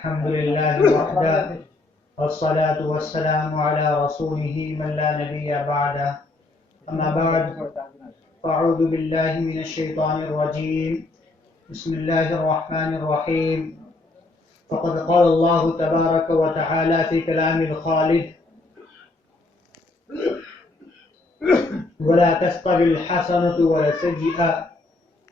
الحمد لله وحده والصلاة والسلام على رسوله من لا نبي بعده أما بعد فأعوذ بالله من الشيطان الرجيم بسم الله الرحمن الرحيم فقد قال الله تبارك وتعالى في كلام الخالد ولا تستوي الحسنة ولا السيئة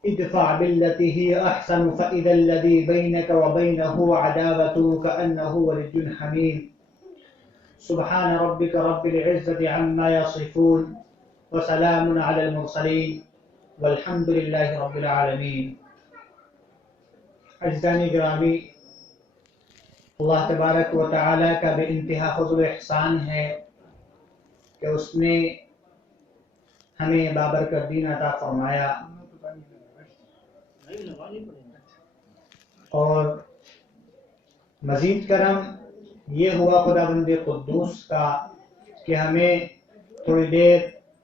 ادفع بالتي هي أحسن فإذا الذي بينك وبينه عداوة كأنه ولي حميم سبحان ربك رب العزة عما يصفون وسلام على المرسلين والحمد لله رب العالمين. عزیزان گرامی، اللہ تبارک و تعالیٰ کا بے انتہا فضل و احسان ہے کہ اس نے ہمیں بابرکت دین عطا فرمایا اور مزید کرم یہ ہوا خداوند قدوس کا کہ ہمیں تھوڑی دیر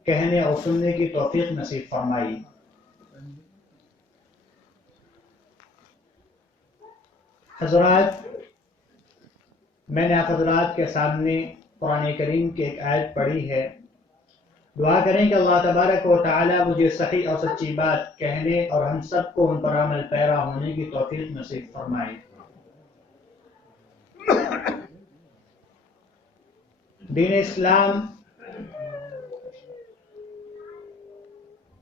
کہنے اور سننے کی توفیق نصیب فرمائی. حضرات، میں نے آپ حضرات کے سامنے قرآن کریم کی ایک آیت پڑھی ہے. دعا کریں کہ اللہ تبارک و تعالی مجھے صحیح اور سچی بات کہنے اور ہم سب کو ان پر عمل پیرا ہونے کی توفیق نصیب فرمائے. دین اسلام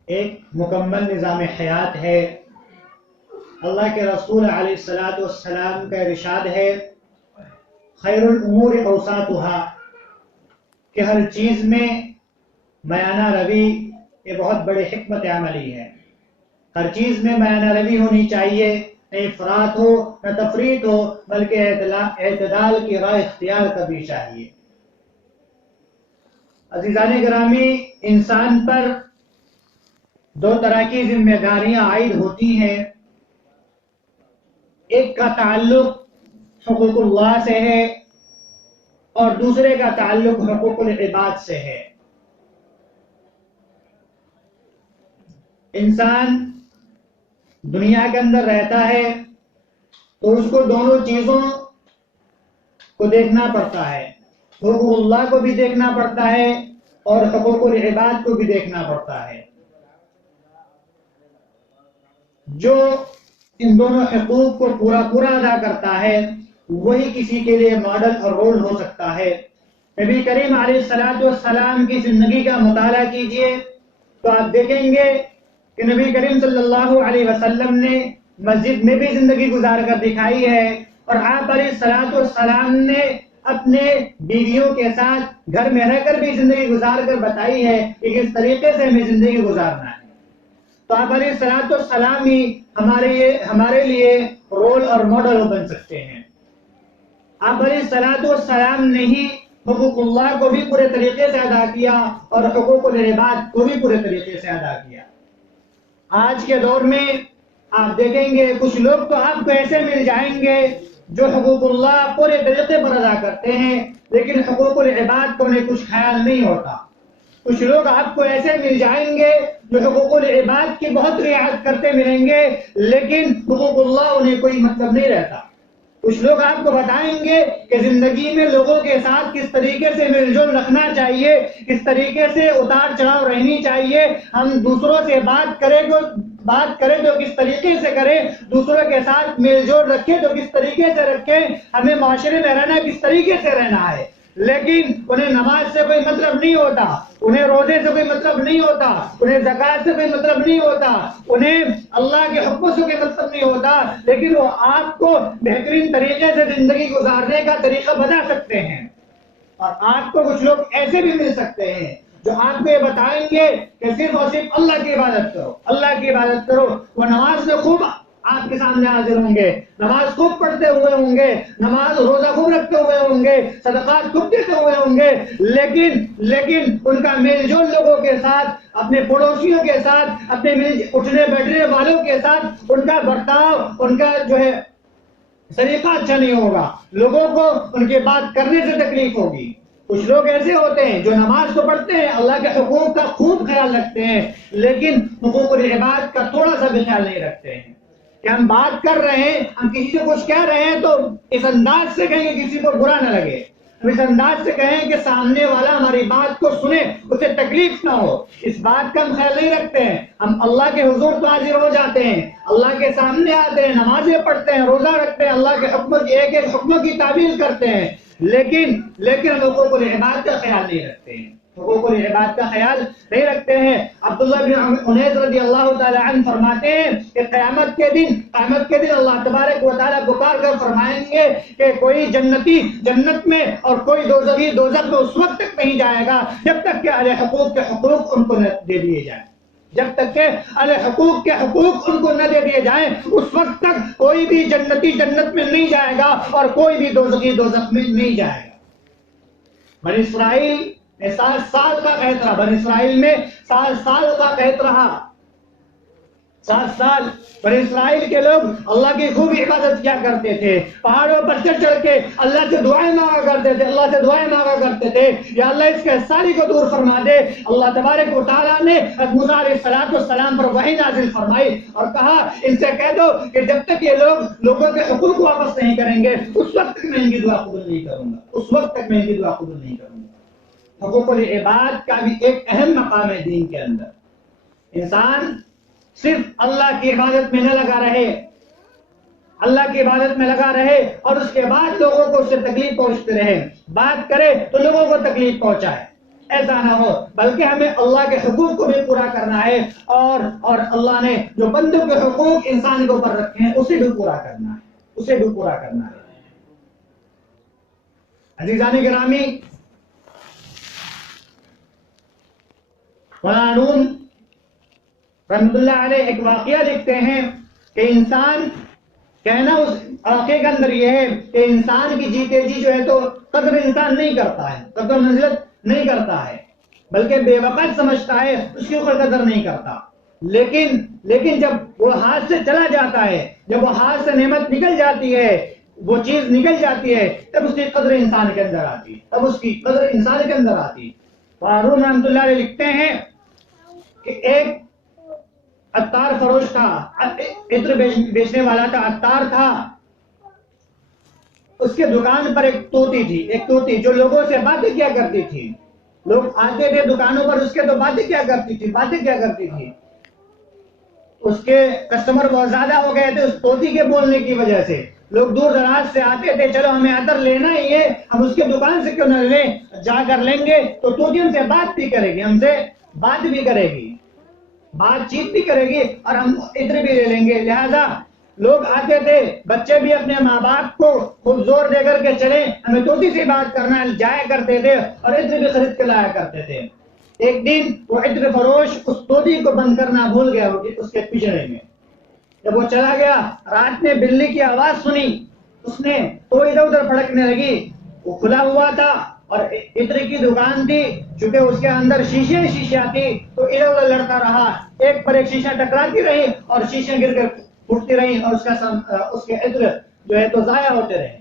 ایک مکمل نظام حیات ہے. اللہ کے رسول علیہ السلام کا ارشاد ہے خیر الامور اوساطها کہ ہر چیز میں میانہ روی یہ بہت بڑی حکمت عملی ہے. ہر چیز میں میانہ روی ہونی چاہیے، نہ افراط ہو نہ تفریط ہو، بلکہ اعتدال کی راہ اختیار کرنی چاہیے. عزیزان گرامی، انسان پر دو طرح کی ذمہ داریاں عائد ہوتی ہیں. ایک کا تعلق حقوق اللہ سے ہے اور دوسرے کا تعلق حقوق العباد سے ہے. انسان دنیا کے اندر رہتا ہے تو اس کو دونوں چیزوں کو دیکھنا پڑتا ہے. حقوق اللہ کو بھی دیکھنا پڑتا ہے اور حقوق العباد کو بھی دیکھنا پڑتا ہے. جو ان دونوں حقوق کو پورا ادا کرتا ہے وہی کسی کے لیے ماڈل اور رول ہو سکتا ہے. نبی کریم علیہ السلام کی زندگی کا مطالعہ کیجئے تو آپ دیکھیں گے کہ نبی کریم صلی اللہ علیہ وسلم نے مسجد میں بھی زندگی گزار کر دکھائی ہے اور آپ علیہ السلام نے اپنے بیویوں کے ساتھ گھر میں رہ کر بھی زندگی گزار کر بتائی ہے کہ کس طریقے سے ہمیں زندگی گزارنا ہے. تو آپ علیہ السلام ہی ہمارے لیے رول اور ماڈل بن سکتے ہیں. آپ علیہ السلام نے ہی حقوق اللہ کو بھی پورے طریقے سے ادا کیا اور حقوق العباد کو بھی پورے طریقے سے ادا کیا. آج کے دور میں آپ دیکھیں گے کچھ لوگ تو آپ کو ایسے مل جائیں گے جو حقوق اللہ پورے طریقے پر ادا کرتے ہیں لیکن حقوق العباد کو انہیں کچھ خیال نہیں ہوتا. کچھ لوگ آپ کو ایسے مل جائیں گے جو حقوق العباد کی بہت رعایت کرتے ملیں گے لیکن حقوق اللہ انہیں کوئی مطلب نہیں رہتا. کچھ لوگ آپ کو بتائیں گے کہ زندگی میں لوگوں کے ساتھ کس طریقے سے میل جول رکھنا چاہیے، کس طریقے سے اتار چڑھاؤ رہنی چاہیے، ہم دوسروں سے بات کریں تو کس طریقے سے کریں، دوسروں کے ساتھ میل جول رکھیں تو کس طریقے سے رکھیں، ہمیں معاشرے میں رہنا کس طریقے سے رہنا ہے. لیکن انہیں نماز سے کوئی مطلب نہیں ہوتا، انہیں روزے سے کوئی مطلب نہیں ہوتا، انہیں زکوٰۃ سے کوئی مطلب نہیں ہوتا، انہیں اللہ کے حقوق سے کوئی مطلب نہیں ہوتا، لیکن وہ آپ کو بہترین طریقے سے زندگی گزارنے کا طریقہ بتا سکتے ہیں. اور آپ کو کچھ لوگ ایسے بھی مل سکتے ہیں جو آپ کو یہ بتائیں گے کہ صرف اور صرف اللہ کی عبادت کرو، اللہ کی عبادت کرو. وہ نماز سے خوب آپ کے سامنے حاضر ہوں گے، نماز خوب پڑھتے ہوئے ہوں گے، نماز روزہ خوب رکھتے ہوئے ہوں گے، صدقات خوب دیتے ہوئے ہوں گے، لیکن ان کا میل جول لوگوں کے ساتھ، اپنے پڑوسیوں کے ساتھ، اپنے اٹھنے بیٹھنے والوں کے ساتھ ان کا برتاؤ، ان کا طریقہ اچھا نہیں ہوگا. لوگوں کو ان کی بات کرنے سے تکلیف ہوگی. کچھ لوگ ایسے ہوتے ہیں جو نماز تو پڑھتے ہیں، اللہ کے حقوق کا خوب خیال رکھتے ہیں لیکن حقوق العباد کا تھوڑا سا بھی خیال نہیں رکھتے ہیں. کہ ہم بات کر رہے ہیں، ہم کسی سے کچھ کہہ رہے ہیں تو اس انداز سے کہیں کہ کسی کو برا نہ لگے، ہم اس انداز سے کہیں کہ سامنے والا ہماری بات کو سنے، اسے تکلیف نہ ہو، اس بات کا ہم خیال نہیں رکھتے ہیں۔ ہم اللہ کے حضور تو حاضر ہو جاتے ہیں، اللہ کے سامنے آتے ہیں، نمازیں پڑھتے ہیں، روزہ رکھتے ہیں، اللہ کے حکم کی ایک ایک حکم کی تعمیل کرتے ہیں، لیکن حقوق العباد کا خیال نہیں رکھتے ہیں، حقوق العباد کا خیال نہیں رکھتے ہیں۔ عبداللہ بن انیس رضی اللہ تعالی عنہ فرماتے ہیں کہ قیامت کے دن اللہ تبارک و تعالیٰ پکار کر فرمائیں گے کہ کوئی جنتی جنت میں اور کوئی دوزخی دوزخ میں اس وقت تک نہیں جائے گا جب تک کہ اہل حقوق کے حقوق ان کو نہ دے دیے جائیں، جب تک کہ اہل حقوق کے حقوق ان کو نہ دے دیے جائیں، اس وقت تک کوئی بھی جنتی جنت میں نہیں جائے گا اور کوئی بھی دوزخی دوزخ میں نہیں جائے گا۔ بنی اسرائیل 7 سال کا قحط رہا، بنی اسرائیل میں 7 سال کا قحط رہا، 7 سال بنی اسرائیل کے لوگ اللہ کی خوب عبادت کیا کرتے تھے، پہاڑوں پر چڑھ کے اللہ سے دعائیں مانگا کرتے تھے، اللہ سے دعائیں مانگا کرتے تھے یا اللہ اس کے ساری کو دور فرما دے۔ اللہ تبارک و تعالیٰ نے موسیٰ علیہ السلام پر وحی نازل فرمائی اور کہا ان سے کہہ دو کہ جب تک یہ لوگ لوگوں کے حقوق واپس نہیں کریں گے اس وقت تک میں ان کی دعا قبول نہیں کروں گا، اس وقت تک میں ان کی دعا قبول نہیں کروں گا۔ حقوق العباد کا بھی ایک اہم مقام ہے دین کے اندر۔ انسان صرف اللہ کی عبادت میں نہ لگا رہے، اللہ کی عبادت میں لگا رہے اور اس کے بعد لوگوں کو اس سے تکلیف پہنچتے رہے، بات کرے تو لوگوں کو تکلیف پہنچائے، ایسا نہ ہو، بلکہ ہمیں اللہ کے حقوق کو بھی پورا کرنا ہے اور اللہ نے جو بندوں کے حقوق انسان کے اوپر رکھے ہیں اسے بھی پورا کرنا ہے، اسے بھی پورا کرنا ہے۔ عزیزان گرامی، مولانا نون رحمت اللہ علیہ ایک واقعہ لکھتے ہیں کہ انسان کہنا اس واقعے کے اندر یہ ہے کہ انسان کی جیتے جی جو ہے تو قدر انسان نہیں کرتا ہے، قدر منزلت نہیں کرتا ہے، بلکہ بے وقت سمجھتا ہے، اس کی کوئی قدر نہیں کرتا۔ لیکن جب وہ ہاتھ سے چلا جاتا ہے، جب وہ ہاتھ سے نعمت نکل جاتی ہے، وہ چیز نکل جاتی ہے، تب اس کی قدر انسان کے اندر آتی، تب اس کی قدر انسان کے اندر آتی۔ فاروق رحمت اللہ علیہ لکھتے ہیں کہ ایک عطار فروش تھا، عطر بیچنے والا تھا، عطار تھا، اس کے دکان پر ایک طوطی تھی، ایک طوطی جو لوگوں سے باتیں کیا کرتی تھی، لوگ آتے تھے دکانوں پر اس کے تو باتیں کیا کرتی تھی، اس کے کسٹمر بہت زیادہ ہو گئے تھے اس طوطی کے بولنے کی وجہ سے، لوگ دور دراز سے آتے تھے، چلو ہمیں عطر لینا ہی ہے، ہم اس کے دکان سے کیوں نہ لیں، جا کر لیں گے تو طوطی ہم سے بات بھی کرے گی، ہم سے بات بھی کرے گی، بات چیت بھی کرے گی اور ہم عطر بھی لے لیں گے۔ لہذا لوگ آتے تھے، بچے بھی اپنے ماں باپ کو خوب زور دے کر کے چلے ہمیں طوطی سے بات کرنا جایا کرتے تھے اور عطر بھی خرید کے لایا کرتے تھے۔ ایک دن وہ عطر فروش اس طوطی کو بند کرنا بھول گیا اس کے پچھڑے میں، جب وہ چلا گیا رات میں بلی کی آواز سنی، اس نے تو ادھر ادھر پھڑکنے لگی، وہ کھلا ہوا تھا اور عطر کی دکان تھی، چونکہ اس کے اندر شیشیاں تھی تو ادھر ادھر لڑتا رہا، ایک پر ایک شیشہ ٹکراتی رہی اور شیشیں گر کر پھوٹتی رہی اور اس کے عطر جو ہے تو ضائع ہوتے رہے۔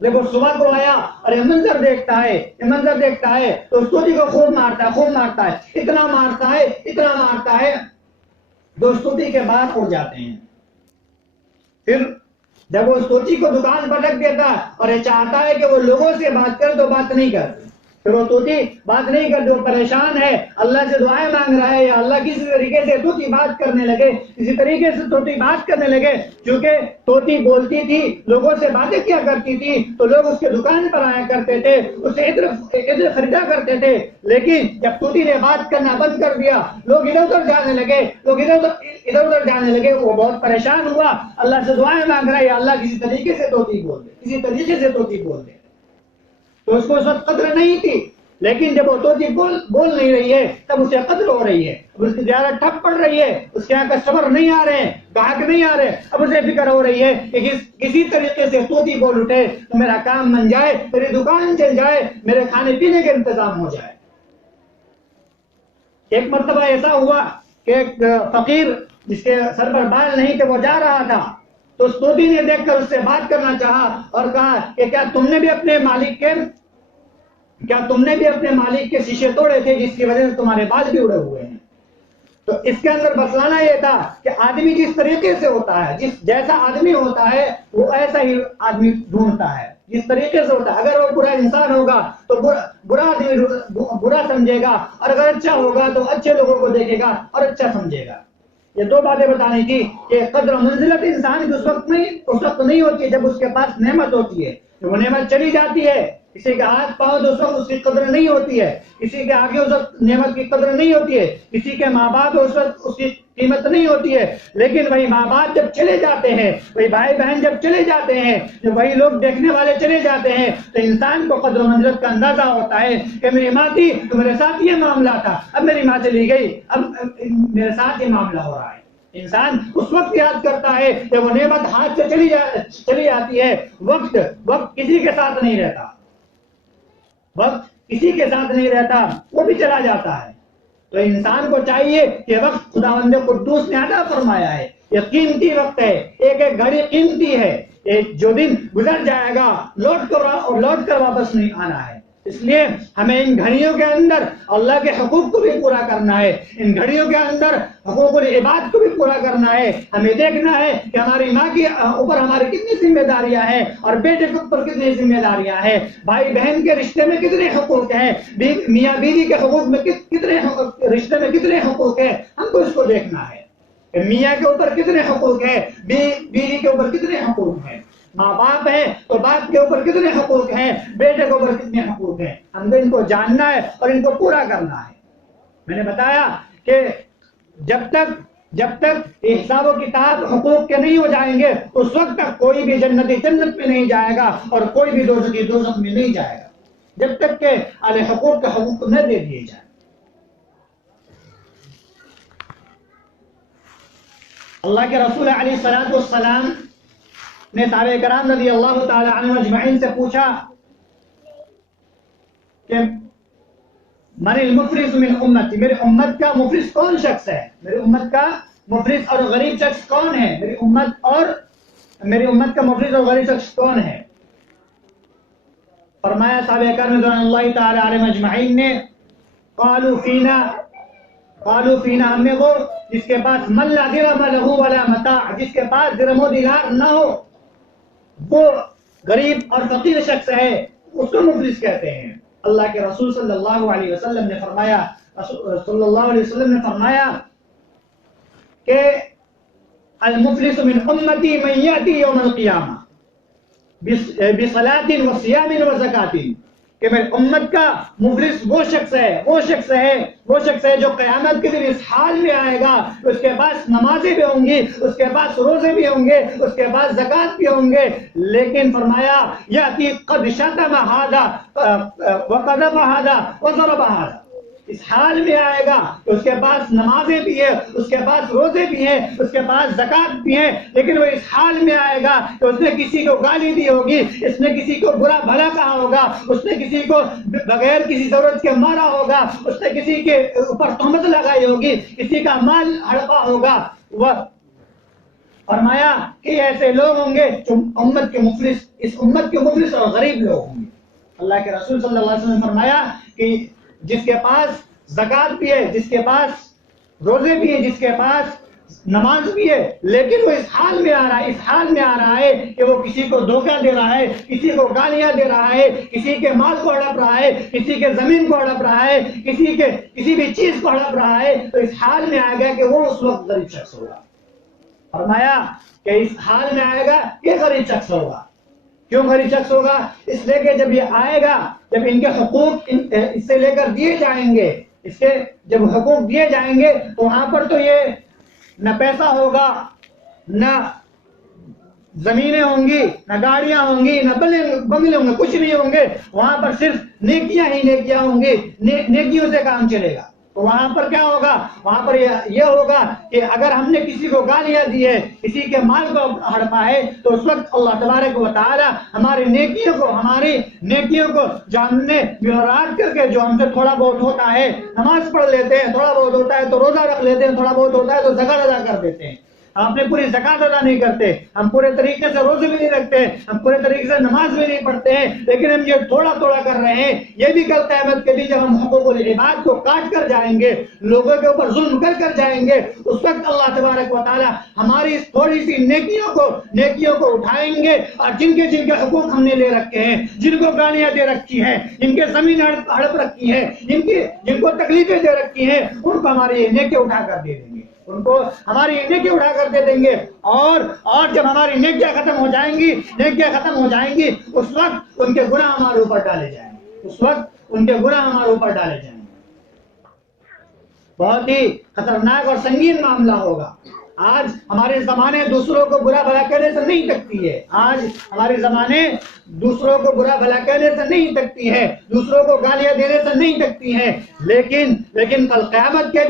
جب وہ صبح کو آیا اور یہ منظر دیکھتا ہے تو اس طوطی کو خوب مارتا ہے، اتنا مارتا ہے تو اس طوطی کے بال اڑ جاتے ہیں۔ پھر جب وہ اس طوطی کو دکان پر رکھ دیتا اور یہ چاہتا ہے کہ وہ لوگوں سے بات کرے تو بات نہیں کرتے، پھر وہ طوطی بات نہیں کرتے، وہ پریشان ہے، اللہ سے دعائیں مانگ رہا ہے یا اللہ کسی طریقے سے طوطی بات کرنے لگے، کسی طریقے سے طوطی بات کرنے لگے، چونکہ طوطی بولتی تھی، لوگوں سے باتیں کیا کرتی تھی تو لوگ اس کے دکان پر آیا کرتے تھے، اس سے عطر خریدا کرتے تھے، لیکن جب طوطی نے بات کرنا بند کر دیا، لوگ ادھر ادھر جانے لگے، وہ بہت پریشان ہوا، اللہ سے دعائیں مانگ رہا ہے یا اللہ کسی طریقے سے طوطی بول دے، تو اس کو اس وقت قدر نہیں تھی، لیکن جب وہ طوطی بول نہیں رہی ہے تب اسے قدر ہو رہی ہے، اب اس کی تجارت ٹھپ پڑ رہی ہے، اس کے یہاں کسٹمر نہیں آ رہے ہیں، گاہک نہیں آ رہے، اب اسے فکر ہو رہی ہے کہ کسی طریقے سے طوطی بول اٹھے تو میرا کام بن جائے، میری دکان چل جائے، میرے کھانے پینے کا انتظام ہو جائے۔ ایک مرتبہ ایسا ہوا کہ ایک فقیر جس کے سر پر بال نہیں تھے وہ جا رہا تھا، تو اس طوطی نے دیکھ کر اس سے بات کرنا چاہا اور کہا کہ کیا تم نے بھی اپنے مالک کے شیشے توڑے تھے جس کی وجہ سے تمہارے بال بھی اڑے ہوئے ہیں؟ تو اس کے اندر بتلانا یہ تھا کہ آدمی جس طریقے سے ہوتا ہے، جیسا آدمی ہوتا ہے وہ ایسا ہی آدمی ڈھونڈتا ہے، جس طریقے سے ہوتا ہے۔ اگر وہ برا انسان ہوگا تو برا آدمی برا سمجھے گا، اور اگر اچھا ہوگا تو اچھے لوگوں کو دیکھے گا اور اچھا سمجھے گا۔ یہ دو باتیں بتانی تھی کہ قدر و منزلت انسان کی اس وقت نہیں ہوتی ہے جب اس کے پاس نعمت ہوتی ہے، جب وہ نعمت چلی جاتی ہے، کسی کے ہاتھ پاؤں تو اس وقت اس کی قدر نہیں ہوتی ہے، کسی کے آگے اس وقت نعمت کی قدر نہیں ہوتی ہے، کسی کے ماں باپ اس وقت اس کی قیمت نہیں ہوتی ہے۔ لیکن وہی ماں باپ جب چلے جاتے ہیں، وہی بھائی بہن جب چلے جاتے ہیں، جب وہی لوگ دیکھنے والے چلے جاتے ہیں، تو انسان کو قدر و منزلت کا اندازہ ہوتا ہے کہ میری ماں تھی تو میرے ساتھ یہ معاملہ تھا، اب میری ماں چلی گئی، اب میرے ساتھ یہ معاملہ ہو رہا ہے۔ انسان اس وقت یاد کرتا ہے کہ وہ نعمت ہاتھ سے چلی جاتی ہے، وقت کسی کے ساتھ نہیں رہتا، وقت کسی کے ساتھ نہیں رہتا، وہ بھی چلا جاتا ہے۔ تو انسان کو چاہیے کہ وقت خداوند قدوس نے عطا فرمایا ہے، یہ قیمتی وقت ہے، ایک ایک گھڑی قیمتی ہے، جو دن گزر جائے گا لوٹ کر واپس نہیں آنا ہے۔ اس لیے ہمیں ان گھڑیوں کے اندر اللہ کے حقوق کو بھی پورا کرنا ہے، ان گھڑیوں کے اندر حقوق العباد کو بھی پورا کرنا ہے۔ ہمیں دیکھنا ہے کہ ہماری ماں کے اوپر ہماری کتنی ذمہ داریاں ہیں اور بیٹے کے اوپر کتنی ذمہ داریاں ہیں، بھائی بہن کے رشتے میں کتنے حقوق ہیں، میاں بیوی کے حقوق میں کتنے رشتے میں کتنے حقوق ہیں، ہم کو اس کو دیکھنا ہے کہ میاں کے اوپر کتنے حقوق ہیں، بیوی کے اوپر کتنے حقوق ہیں، ماں باپ ہیں تو باپ کے اوپر کتنے حقوق ہیں، بیٹے کے اوپر کتنے حقوق ہیں، ہم کو ان کو جاننا ہے اور ان کو پورا کرنا ہے۔ میں نے بتایا کہ جب تک حساب و کتاب حقوق کے نہیں ہو جائیں گے اس وقت تک کوئی بھی جنتی جنت میں نہیں جائے گا اور کوئی بھی دوزخی دوزخ میں نہیں جائے گا، جب تک کہ اہل حقوق کے حقوق نہ دے دیے جائیں۔ اللہ کے رسول علیہ الصلوۃ والسلام نے صحابہ کرام رضی اللہ تعالی عنہم اجمعین سے پوچھا کہ من المفلس من امتی، میری امت کا مفلس کون شخص ہے، میری امت کا مفلس اور غریب شخص کون ہے، میری امت کا مفلس اور غریب شخص کون ہے؟ فرمایا صحابہ کرام رضوان اللہ تعالی علیہم اجمعین نے قالوا فینا ہم میں وہ جس کے پاس من لا درہم لہ ولا متاع، جس کے پاس درہم و دینار نہ ہو، وہ غریب اور فقیر شخص ہے، اس کو مفلس کہتے ہیں۔ اللہ کے رسول صلی اللہ علیہ وسلم نے فرمایا کہ المفلس من امتی من یاتی یوم القیامہ بصلاۃ وصیام وزکاۃ، کہ میری امت کا مفلس وہ شخص ہے جو قیامت کے دن اس حال میں آئے گا، اس کے پاس نمازیں بھی ہوں گی، اس کے پاس روزے بھی ہوں گے، اس کے پاس زکوٰۃ بھی ہوں گے، لیکن فرمایا یاتی قد شتم ھذا وقذف ھذا وضرب ھذا، اس حال میں آئے گا کہ اس کے پاس نمازیں بھی ہیں، اس کے پاس روزے بھی ہیں، اس کے پاس زکوٰۃ بھی ہیں، لیکن وہ اس حال میں آئے گا کہ اس نے کسی کو گالی دی ہوگی، اس نے کسی کو برا بھلا کہا ہوگا، اس نے کسی کو بغیر کسی ضرورت کے مارا ہوگا، اس نے کسی کے اوپر تہمت لگائی ہوگی، کسی کا مال ہڑپا ہوگا۔ وہ فرمایا کہ ایسے لوگ ہوں گے جو اس امت کے مفلس اور غریب لوگ ہوں گے۔ اللہ کے رسول صلی اللہ علیہ وسلم نے فرمایا کہ جس کے پاس زکوٰۃ بھی ہے، جس کے پاس روزے بھی ہیں، جس کے پاس نماز بھی ہے، لیکن وہ اس حال میں آ رہا ہے کہ وہ کسی کو دھوکہ دے رہا ہے، کسی کو گالیاں دے رہا ہے، کسی کے مال کو ہڑپ رہا ہے، کسی کے زمین کو ہڑپ رہا ہے، کسی بھی چیز کو ہڑپ رہا ہے، تو اس حال میں آئے گا کہ وہ اس وقت غریب شخص ہوگا۔ فرمایا کہ اس حال میں آئے گا کہ غریب شخص ہوگا۔ کیوں غریب شخص ہوگا؟ اس لیے کہ جب یہ آئے گا، جب ان کے حقوق اس سے لے کر دیے جائیں گے، اس کے جب حقوق دیے جائیں گے تو وہاں پر تو یہ نہ پیسہ ہوگا، نہ زمینیں ہوں گی، نہ گاڑیاں ہوں گی، نہ بنگلے ہوں گے، کچھ نہیں ہوں گے، وہاں پر صرف نیکیاں ہی نیکیاں ہوں گی، نیکیوں سے کام چلے گا۔ تو وہاں پر کیا ہوگا؟ وہاں پر یہ ہوگا کہ اگر ہم نے کسی کو گالیاں دی ہے، کسی کے مال کو ہڑپا ہے، تو اس وقت اللہ تبارک و تعالی ہماری نیکیوں کو جو ہم نے مراعات کر کے جو ہم سے تھوڑا بہت ہوتا ہے، نماز پڑھ لیتے ہیں، تھوڑا بہت ہوتا ہے تو روزہ رکھ لیتے ہیں، تھوڑا بہت ہوتا ہے تو زکوٰۃ ادا کر دیتے ہیں، ہم اپنے پوری زکات ادا نہیں کرتے، ہم پورے طریقے سے روزے بھی نہیں رکھتے، ہم پورے طریقے سے نماز بھی نہیں پڑھتے ہیں، لیکن ہم یہ تھوڑا تھوڑا کر رہے ہیں. یہ بھی کل قیامت کے دن جب ہم حقوق العباد کو کاٹ کر جائیں گے، لوگوں کے اوپر ظلم کر جائیں گے، اس وقت اللہ تبارک و تعالی ہماری اس تھوڑی سی نیکیوں کو اٹھائیں گے، اور جن کے حقوق ہم نے لے رکھے ہیں، جن کو گالیاں دے رکھی ہیں، جن کے زمین ہڑپ رکھی ہے، جن کو تکلیفیں دے رکھی ہیں، ان کو ہماری نیکیاں اٹھا کر دے دیں گے، ان کو ہماری نیکیاں اٹھا کر دے دیں گے. اور جب ہماری نیکیاں ختم ہو جائیں گی اس وقت ان کے گناہ ہمارے اوپر ڈالے جائیں گے. بہت ہی خطرناک اور سنگین معاملہ ہوگا. آج ہمارے زمانے دوسروں کو برا بھلا کہنے سے نہیں تکتی ہے، دوسروں کو گالیاں دینے سے نہیں تکتی ہے، لیکن کل قیامت کے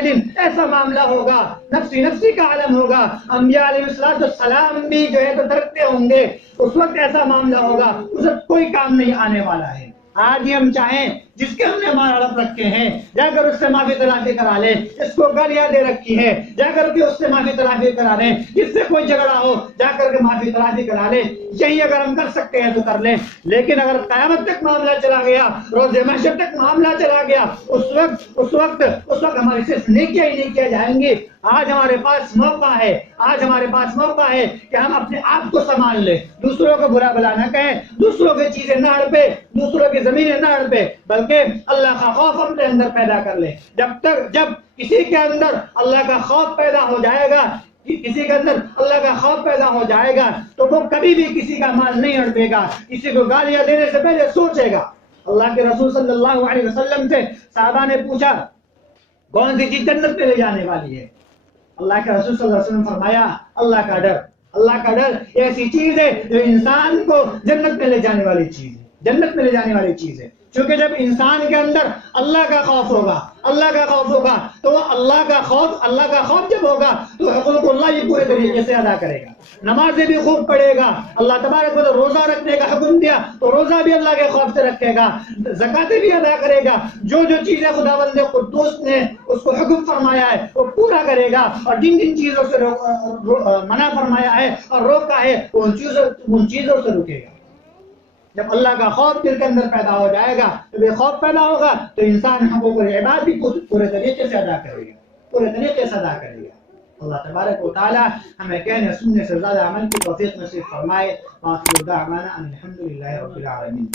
دن ایسا معاملہ ہوگا، نفسی کا عالم ہوگا. انبیاء علیہ السلام بھی جو ہے تو درکتے ہوں گے. اس وقت ایسا معاملہ ہوگا، اس وقت کوئی کام نہیں آنے والا ہے. آج ہی ہم چاہیں جس کے ہم نے مار ہڑپ رکھے ہیں، جا کر اس سے معافی تلافی کرا لیں. جس کو گالیاں دے رکھی ہے، جا کر کے اس سے معافی تلافی کرا لیں. جس سے کوئی جھگڑا ہو، جا کر کے معافی تلافی کرا لیں. یہی اگر ہم کر سکتے ہیں تو کر لیں. لیکن اگر قیامت تک معاملہ چلا گیا، روز محشر تک معاملہ چلا گیا، اس وقت ہماری صرف نیکیاں ہی نیکیاں جائیں گی. آج ہمارے پاس موقع ہے کہ ہم اپنے آپ کو سنبھال لیں، دوسروں کو برا بھلا نہ کہیں، دوسروں کی چیزیں نہ ہڑپے، دوسروں کی زمینیں نہ ہڑپے، بلکہ اللہ کا خوف اپنے اندر پیدا کر لیں. جب کسی کے اندر اللہ کا خوف پیدا ہو جائے گا تو وہ کبھی بھی کسی کا مال نہیں ہڑپے گا، کسی کو گالیاں دینے سے پہلے سوچے گا. اللہ کے رسول صلی اللہ علیہ وسلم سے صحابہ نے پوچھا کون سی چیز جنت میں لے جانے والی ہے؟ اللہ کے رسول صلی اللہ علیہ وسلم فرمایا اللہ کا ڈر ایسی چیز ہے جو انسان کو جنت میں لے جانے والی چیز ہے. چونکہ جب انسان کے اندر اللہ کا خوف ہوگا تو وہ اللہ کا خوف جب ہوگا تو حقوق اللہ یہ پورے طریقے سے ادا کرے گا. نمازیں بھی خوب پڑھے گا. اللہ تبارک و تعالی روزہ رکھنے کا حکم دیا تو روزہ بھی اللہ کے خوف سے رکھے گا. زکاتیں بھی ادا کرے گا. جو چیزیں خداوند قدوس نے اس کو حکم فرمایا ہے وہ پورا کرے گا، اور جن چیزوں سے منع فرمایا ہے اور روکا ہے ان چیزوں سے رکے گا. جب اللہ کا خوف دل کے اندر پیدا ہو جائے گا، جب یہ خوف پیدا ہوگا تو انسان حقوق العباد بھی پورے طریقے سے ادا کرے گا. اللہ تبارک و تعالی ہمیں کہنے سننے سے زیادہ عمل کی توفیق نصیب فرمائے. وآخر دعوانا ان الحمد للہ رب العالمین.